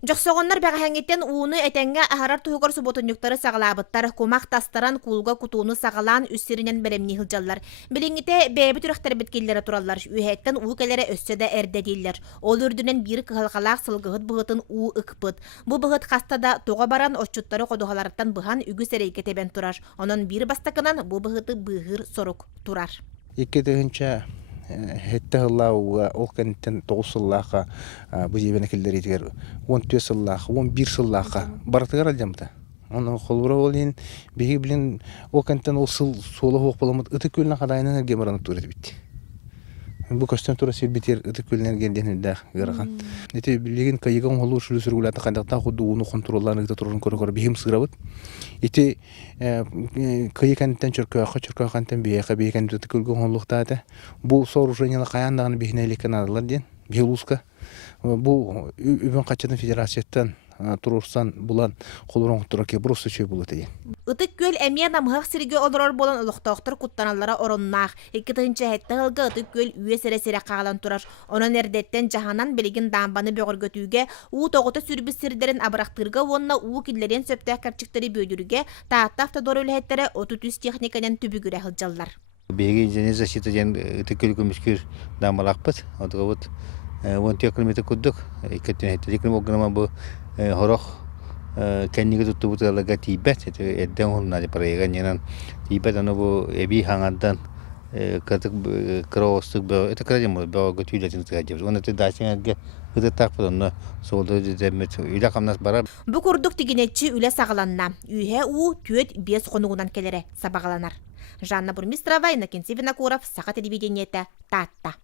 Жоксоғоннар бәғәңеттен уыны әтәңге ахарар туғығар сұботынюктары сағалабыттар, комақ тастаран кулға кутуыны сағалан үссерінен бәремні хылжалар. Біліңгіте бәйбі түріқтар біткелері туралар, үйәттен уу кәлері өссөді әрді дейлер. Ол үрдінен бір кығалқалақ сылғығыт бұғытын уу ұқпыт. Бұл бұғыт қастада тоға баран очуттары қодуғаларыттан бұған үгі сәрейке тебен турар. Онын бір бастақынан бұл бұғыты бұғыр сорук турар. Хетте хыллауга ол кенттен 9 сыллаха бу жебенекелдер итер 14 сыллаха 11 сыллаха бартыгар алжамта. Оны холбура болин биги билин ол кенттен ол сыл солы хок боламыт ыты көлүнө кадайын энергия баранып турат бит. Бу көстөн тура сирбитер ыты көлүнө энергияден да гырган. Эти билген кайган холу шулу сүргүлата кандакта худууну контролларны да турун көрө бигим сырабыт. Эти кайгантан чөркө кантан бияка биякен ыты көлгөн холуктада бу сооружениялар каяндагын бигнеликен алар ден. Белуска бу үбөн качатын федерацияттан турурсан булан колорон тураке просто чөй болот экен. Ытык көл әмия намхақ сирге олорор болан олықтақтыр құттаналара ороннақ. 2-тыгынчы әтті ғылғы ытык көл үйе сірі қағалан турар. Онын әрдеттен жағанан білігін дамбаны бөғір көтуге, уу тоғыты сүрбі сірдерін абырақтырға онына уу кілдерен сөптәк кәрчіктері бөйдірге, таатта автодор өліхеттері 33 техникадан түбігірі ғылжалар. Беги жене защита жен ытык көл көмішкер дамалақпыт. Отыға бұд 10 километр күддік. Екеттен әйтті. Екін оғынама бұл хорох кенниге tuttu butalaga tibet edden hunna de parega nyenan tibet anu bu ebi hangandan katık krostuk bu etekrajım bu götüyle tinskajım onu te daşınga gıda takpıdan solda demet üle kamnas barar Bu kurduk tiginetçi üle sağlanna ühe u tüet 5 konuğundan kelere sabagalanar Жанна Бурмистрова, Иннокентий Винокуров, Саха телевидениете, Татта.